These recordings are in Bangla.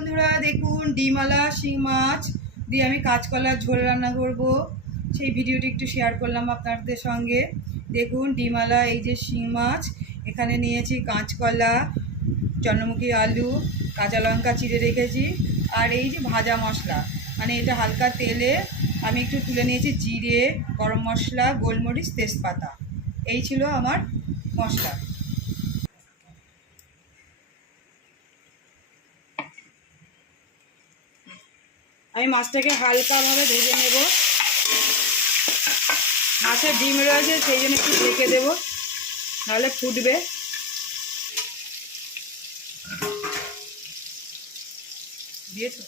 বন্ধুরা দেখুন ডিমওয়ালা শিং মাছ দিয়ে আমি কাঁচকলার ঝোল রান্না করব, সেই ভিডিওটি একটু শেয়ার করলাম আপনাদের সঙ্গে। দেখুন ডিমওয়ালা এই যে শিং মাছ, এখানে নিয়েছি কাঁচকলা, চন্দ্রমুখী আলু, কাঁচা লঙ্কা চিড়ে রেখেছি, আর এই যে ভাজা মশলা, মানে এটা হালকা তেলে আমি একটু তুলে নিয়েছি জিরে, গরম মশলা, গোলমরিচ, তেজপাতা। এই ছিল আমার মশলা। আমি মাছটাকে হালকাভাবে ভেজে নেব। মাছের ডিম রয়েছে সেই জন্য একটু ঢেকে দেবো, নাহলে ফুটবে। দিয়েছো?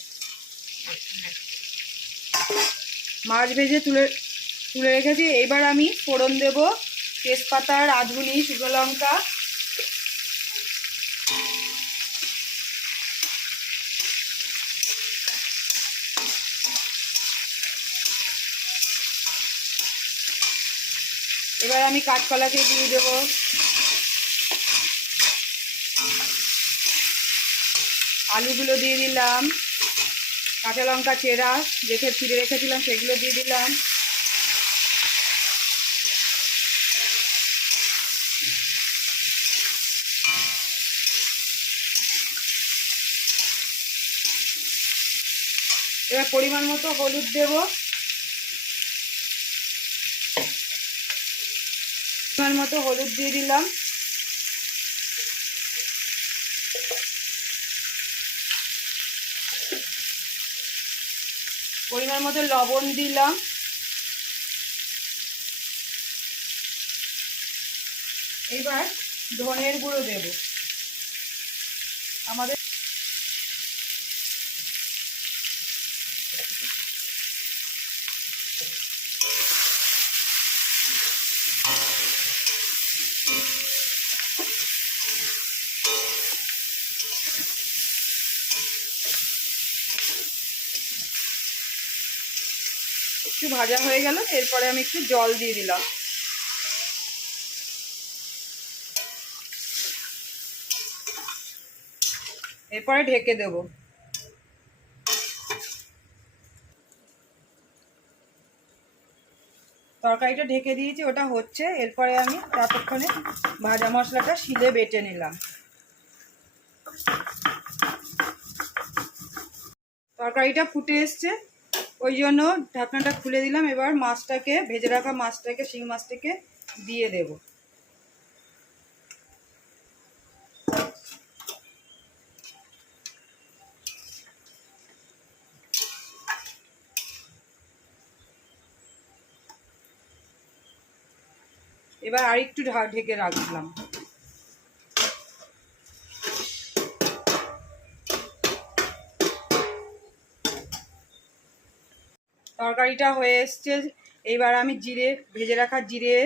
মাছ ভেজে তুলে রেখেছি। এইবার আমি ফোড়ন দেব, তেজপাতা, রাঁধুনি, শুকনো লঙ্কা, এবার আমি কাঁচকলাকে দিয়ে দেব, আলুগুলো দিয়ে দিলাম, কাঁচা লঙ্কা চেরা ছিঁড়ে রেখেছিলাম সেগুলো দিয়ে দিলাম, এবার পরিমাণ মতো হলুদ দেব, পরিমাণ মতো হলুদ দিয়ে দিলাম, পরিমাণ মতো লবণ দিলাম, এবার ধনের গুঁড়ো দেব। আমাদের একটু ভাজা হয়ে গেল, এরপরে আমি একটু জল দিয়ে দিলাম। এরপরে ঢেকে দেব। তরকারিটা ঢেকে দিয়েছি, ওটা হচ্ছে। এরপরে আমি ততক্ষণে ভাজা মশলাটা শিলে বেটে নিলাম। তরকারিটা ফুটে এসছে, ওই জন্য ঢাকনাটা খুলে দিলাম। এবার মাছটাকে, ভেজে রাখা মাছটাকে, শিং মাছটাকে দিয়ে দেব। এবার আরেকটু ঢেকে রাখলাম। তরকারিটা হয়ে এসছে। এইবার আমি ভেজে রাখা জিরে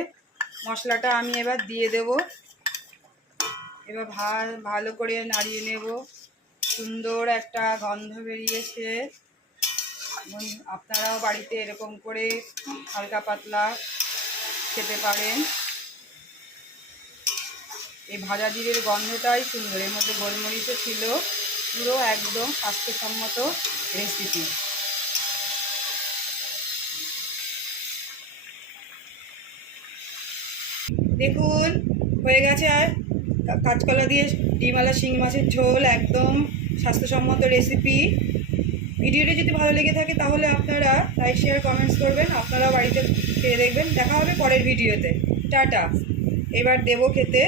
মশলাটা আমি এবার দিয়ে দেব। এবার ভালো করে নাড়িয়ে নেব। সুন্দর একটা গন্ধ বেরিয়েছে। আপনারাও বাড়িতে এরকম করে হালকা পাতলা খেতে পারেন। এই ভাজা জিরের গন্ধটাই সুন্দর, এর মধ্যে গোলমরিচও ছিল। পুরো একদম স্বাস্থ্যসম্মত রেসিপি। দেখুন হয়ে গেছে। আর কাঁচকলা দিয়ে ডিমওয়ালা শিং মাছের ঝোল, একদম স্বাস্থ্যসম্মত রেসিপি। ভিডিওটি যদি ভালো লেগে থাকে তাহলে আপনারা লাইক, শেয়ার, কমেন্টস করবেন। আপনারা বাড়িতে খেয়ে দেখবেন। দেখা হবে পরের ভিডিওতে। টাটা। এবার দেবো খেতে।